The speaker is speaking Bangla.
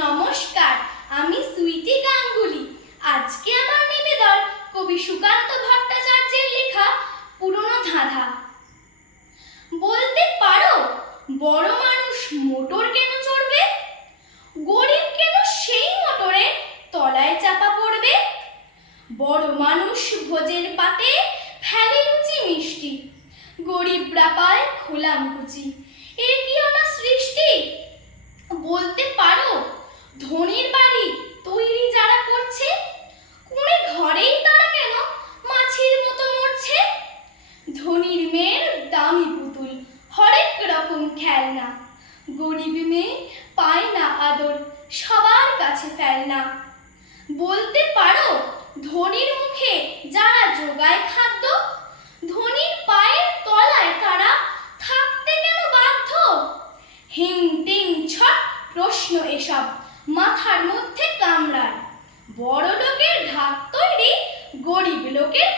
নমস্কার, আমি সুইটি গাঙ্গুলি। আজকে আমার নিবেদন কবি সুকান্ত ভট্টাচার্যের লেখা পুরনো ধাঁধা। বলতে পারো বড় মানুষ মোটর কেন চড়বে? গরিব কেন সেই মোটরে তলায় চাপা পড়বে? বড় মানুষ ভোজের পাতে ফেলে রুচি মিষ্টি, গরিবরা পায় খোলাম কুচি। এ কি না সৃষ্টি? বলতে পারো ধনির বাড়ি তৈরি যারা করছে, কুঁড়ে ঘরেই তারা কেন মাছির মতো মরছে? ধনির মেয়ের দামি পুতুল, হরেক রকম খেলনা, গরিব মেয়ে পায় না আদর, সবার কাছে ফেলনা। বলতে পারো ধনির মুখে যারা জোগায় খাদ্য, ধনির পায়ের তলায় তারা থাকতে কেন বাধ্য? হিং টিং ছট প্রশ্ন এসব মাথার মধ্যে কামড়ায়, বড় লোকের ঢাক তৈরি গরিব লোকের